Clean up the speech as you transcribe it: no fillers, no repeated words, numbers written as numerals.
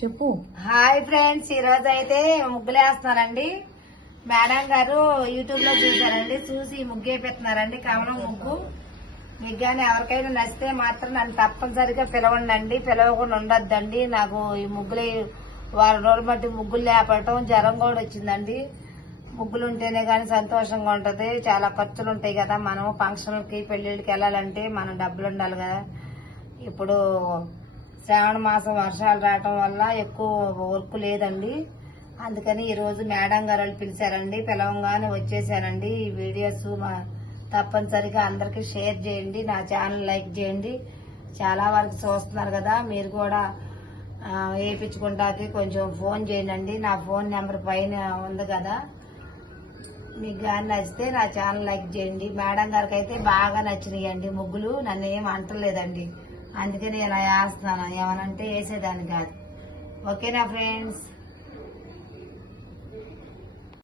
చెప్పు. Hi friends, ఈ రోజు అయితే ముగ్గులేస్తున్నానండి. మేడం గారు యూట్యూబ్ లో చూసారండి, చూసి ముగ్గు వేస్తున్నారండి. కమలం ముగ్గు మీకు కానీ ఎవరికైనా నచ్చితే మాత్రం నన్ను తప్పనిసరిగా పిలవండి, పిలవకుండా ఉండొద్దండి. నాకు ఈ ముగ్గులు వారం రోజులు బట్టి ముగ్గులు లేపటం జ్వరం కూడా వచ్చిందండి. ముగ్గులు ఉంటేనే కానీ సంతోషంగా ఉంటది. చాలా ఖర్చులు ఉంటాయి కదా, మనం ఫంక్షన్లకి పెళ్లిళ్ళకి వెళ్ళాలంటే మనం డబ్బులు ఉండాలి కదా. ఇప్పుడు శ్రావణ మాసం వర్షాలు రావటం వల్ల ఎక్కువ వర్క్ లేదండి. అందుకని ఈ రోజు మేడం గారు వాళ్ళు పిలిచారండి, పిలవంగానే వచ్చేసానండి. ఈ వీడియోస్ తప్పనిసరిగా అందరికి షేర్ చేయండి, నా ఛానల్ లైక్ చేయండి. చాలా వరకు చూస్తున్నారు కదా, మీరు కూడా వేయించుకుంటాకి కొంచెం ఫోన్ చేయండి. నా ఫోన్ నెంబర్ పైన ఉంది కదా, మీకు కానీ నచ్చితే నా ఛానల్ లైక్ చేయండి. మేడం గారికి అయితే బాగా నచ్చినాయండి ముగ్గులు, నన్ను ఏం అంటలేదండి. అందుకే నేను వేస్తున్నాను, ఏమనంటే వేసేదాన్ని కాదు. ఓకేనా ఫ్రెండ్స్?